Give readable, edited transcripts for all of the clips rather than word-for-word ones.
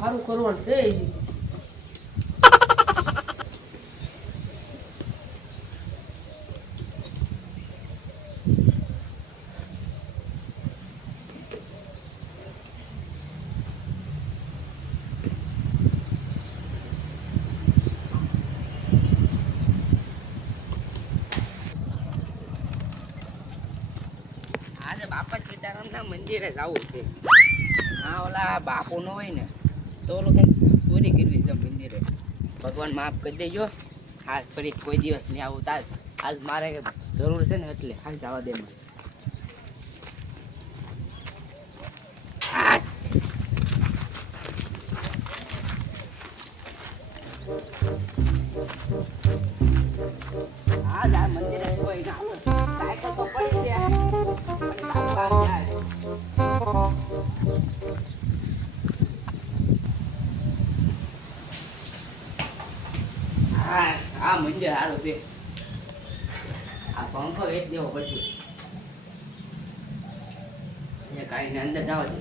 સારું કરવાનું છે. આજે બાપા સીતારામના મંદિરે જવું છે. હા ઓલા બાપુ નો હોય ને તો ઓલો કંઈક ચોરી કરવી છે મંદિરે. ભગવાન માફ કરી દેજો. હાલ ફરી કોઈ દિવસ નહીં આવું. તાર હાલ મારે જરૂર છે ને એટલે હાલ જવા દે. હા જા મંદિરે કોઈ ના આવે. સાયકલ તો પડી છે. આ મંદિર સારું છે. આ પંખો વેચ દેવો પડશે. કાંઈ ને અંદર જવા દે.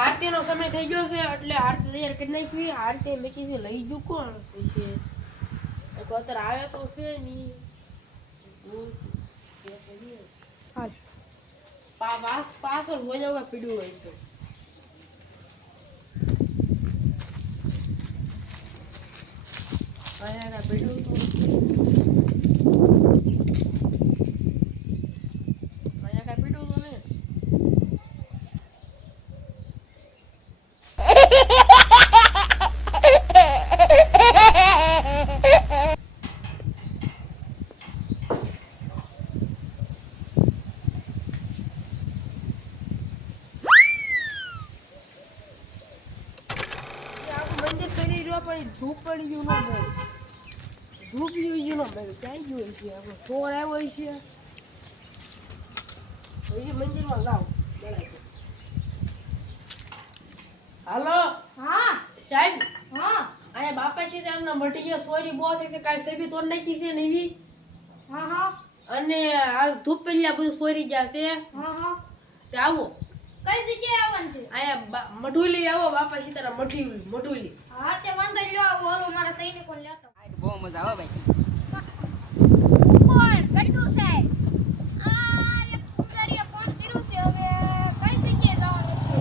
આરતી નો સમય થઈ ગયો છે એટલે આરતી તૈયાર કરી નાખી. આરતી મેં કીધી લઈ જુ કોણ પછી અત્યારે આવે તો છે ની પાછળ હો જાવ પીડું હોય તો પીડું તો ધૂપ પડી ગયું ન મળે. ધૂપ યુઝ ન મળે. ક્યાં ગયું છે આપણે ચોર આવ્યો છે. પછી મંદિરમાં લાવ. હાલો. હા સાહેબ. હા અહીંયા બાપા છે એમના મટી ગયા સોરી બોસ છે કાલ સેબી તોડ નાખી છે ને એવી. હા હા અને આ ધૂપ પેલા બધું સોરી જશે. હા હા તે આવો. કઈ જગ્યાએ આવવાનું છે? અહીંયા મઢુલી આવો. બાપા સીતારામ મઢુલી. હા તે વાંધો લ્યો. બોલો મારા સૈનિકોને લેતો. બહુ મજા આવે ભાઈ. કોણ ગટ્ટુ સાહેબ? આ એક કુંજારીએ ફોન કર્યો છે. હવે કઈ જગ્યાએ જવાનું છે?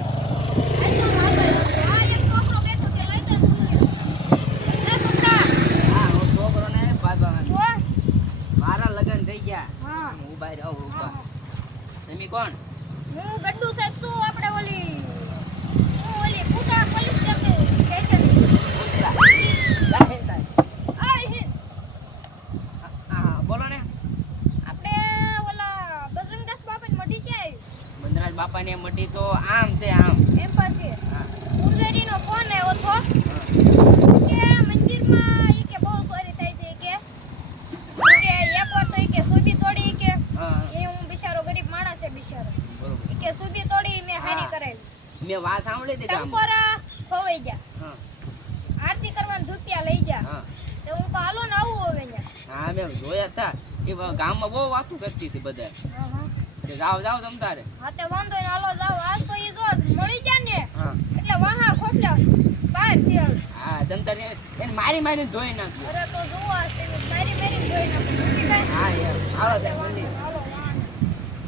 આ એક છોકરો બેઠો છે. લઈ જવાનું છે. એ છોકરા. હા ઓ છોકરો ને બાબા ઓય મારા લગન થઈ ગયા. હા હું ઉભા રહો ઉભા. તમે કોણ? હું ગટ્ટુ સાહેબ છું. આપણે ઓલી પૂતા પોલીસ સ્ટેશન. બોલો ને. આપણે ઓલા બજરંગદાસ બાપાની મઢી ક્યાં આવી? બંદરાજ બાપાની મઢી તો આમ છે આમ. એમ પાસે હા પૂજારીનો ફોન આવ્યો હતો કે મંદિરમાં ઈ કે બહુ ચોરી થાય છે કે એકવાર તો ઈ કે સુબી તોડી કે હા એ હું બિચારો ગરીબ માણસ છે બિચારો. બરોબર. ઈ કે સુબી તોડી મેં હારી કરાવી. મેં વાત સાંભળી હતી ગામમાં. ટંકોરા ખોવાઈ ગયા. હા આરતી કરવાના ધૂપિયા લઈ ગયા. હા તો હું તો હાલો ને આવું હવે ને. હા મેં જોયા હતા. એ ગામમાં બહુ વાતો કરતી હતી બધા. કે જાઓ જાઓ તમ તારે. હા તે વાંધો ને હાલો જાવ. આજ તો ઈ જો મળી ગયા ને હા એટલે વાહા ખોખલા બહાર છે. હા તમ તારે એને મારી મારીને ધોઈ નાખ્યો. અરે તો જોવો આ મારી મારી જોઈ નાખું. બીજી કાંઈ? હા યાર હાલો ત્યાં મંદિર. હાલો વાહ.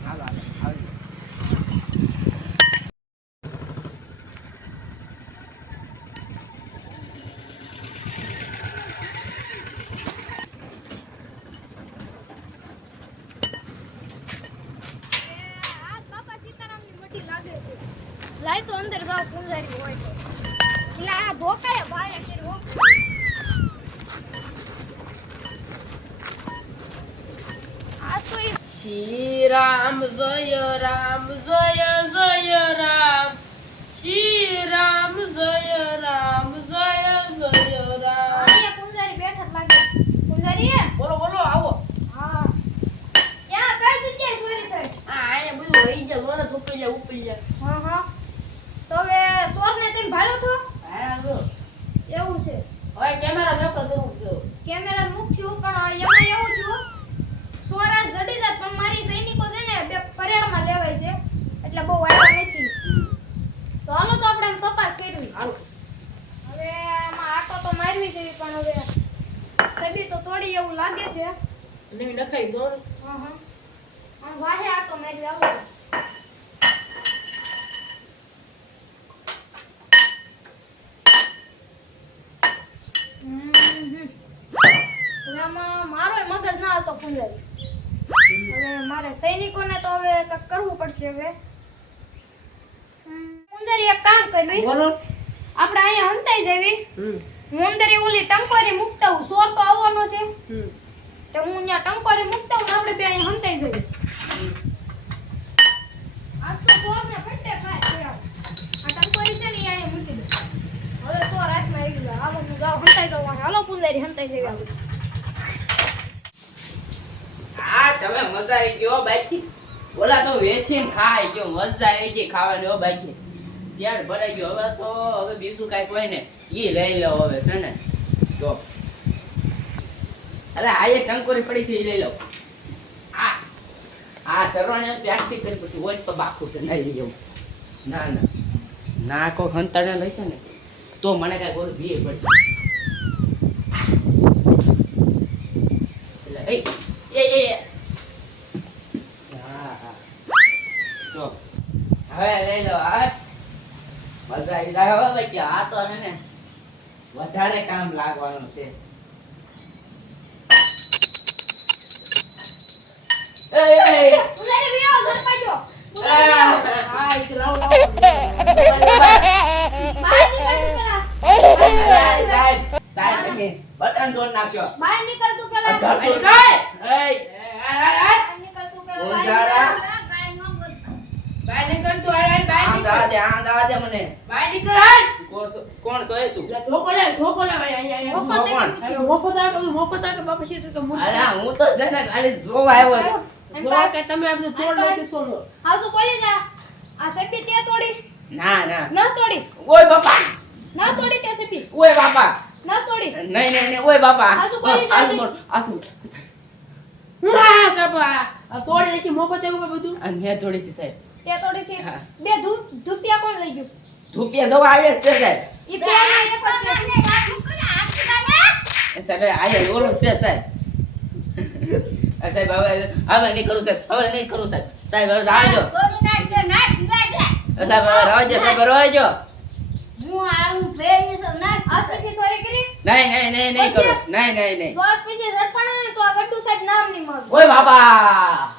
હાલો હાલો આવજો. આજ બાપા સીતારામની મઢી લાગે છે. લાય તો અંદર જાવ પૂંજારી હોય તો. એટલે આ ધોકાએ ભારે કર્યો. શ્રી રામ જય રામ જય જય રામ શ્રી રામ જય રામ જય જય રામ અહીંયા પૂંજારી બેઠા જ લાગે. પૂંજારી બોલો બોલો આવો હા ક્યાં કઈ જગ્યાએ ચોરી થઈ? આ અહીંયા બધું રહી જાય મને થૂપી જાય ઉપી જાય હા હા તો હવે ચોરને તમે ભાળ્યો છો? હા જો એવું છે. હવે કેમેરા મેં કરું છું કેમેરા મૂકશું પણ એમાં એવું છું સ્વરાજ જડી જાત પણ મારી સૈનિકો છે ને બે પરેડમાં લેવાય છે એટલે બહુ આવ્યા નથી. તો હાલો તો આપણે એમ તપાસ કરવી. હાલો હવે આમાં આટો તો મારવી છે પણ હવે સબી તો તોડી એવું લાગે છે. નવી નખાઈ દો ને હા હા આમ વાહે આટો મારી આવો. હવે આમાં મારોય મગજ ના હાલતો પૂંજારી. હવે મારે સૈનિકોને તો હવે કંઈક કરવું પડશે હવે. પૂંજારી એક કામ કરવી બોલો આપણે અહીંયા હંતાઈ જવી. હમ હું અંદર એ ઓલી ટંકોરી મૂકતા હું સોર તો આવવાનો છે હમ તો હું અહીંયા ટંકોરી મૂકતા હું ને આપણે બે અહીંયા હંતાઈ જવી. આજ તો સોર ને ફટે ખાય છે આ ટંકોરી છે ને એ અહીંયા મૂકી દે. હવે સોર હાથમાં આવી ગયો. હાલો હું જાઉં હંતાઈ જવા. હાલો પૂંજારી હંતાઈ જવી આપણે. હા તમે મજા આવી ગયો બાકી બોલા તો વેસીન ખાઈ ગયો મજા આવી ગઈ ખાવાની હો બાકી ત્યાર ભરાઈ ગયો હવે તો હવે બીજું કાંઈક હોય ને ઈ લઈ લો હવે છે ને તો અરે આ એક ટંકોરી પડી છે ઈ લઈ લો આ સરવાણે પ્લાસ્ટિક કરી પછી હોય તો બાકું છે નહીં લઈ જવું ના ના ના કોઈ હંતાને લઈશે ને તો મને કાંઈ બોલું ભીએ પડશે એટલે એ હા હા તો હવે લઈ લો આ મજા આવી જાય હવે ભાઈ આ તો ને વધારે કામ લાગવાનું છે પૂંજારી વિયો ઝડપાઈ જો. હા ઈ લાવો લાવો બહાર નીકળ તું પેલા. સાહેબ તમે બટન તોડ નાખ્યો બહાર નીકળ તું પેલા. બહાર નીકળ. બહાર નીકળ તું પેલા. પૂંજારા. કાંઈ ન બોલ. બહાર નીકળ તું હાલ બહાર આમ નીકળ દા દે મને બહાર નીકળ હાલ કોણ સોય તું ધોકો લે અહીંયા ધોકો કોણ? મોફત આ કે બાપા છે તો મૂળ અરે હું તો છે ને ખાલી જોવા આવ્યો હતો. જો કે તમે આ બધું તોડ નાખી તો હાસુ બોલી જા. આ સબી તે તોડી? ના ના ન તોડી. ઓય બાપા ન તોડી તે સબી. ઓય બાપા ન તોડી. નહીં ઓય બાપા આસુ બોલી જાય. આસુ હા કાપા આ તોડ નાખી મોફત એવું કે બધું અને થોડી થી સાહેબ તે તોડી થી. હા. બે ધૂપિયા કોણ લઈ ગયું? ધૂપિયા દવા આવે છે સાહેબ ઈ બે આને એક જ છે. એ સાહેબ આજે ઓલો છે સાહેબ સાહેબ હવે નહીં કરું સાહેબ હવે નહીં કરું સાહેબ સાહેબ હવે આવજો સાહેબ હવે રહેજો સાહેબ રહેજો આજ પછી ચોરી કરી? નહીં કરું નહીં જો આજ પછી ઝડપાણો ને તો આ ગટ્ટુ સાહેબ નામ નહીં મારું. ઓય બાપા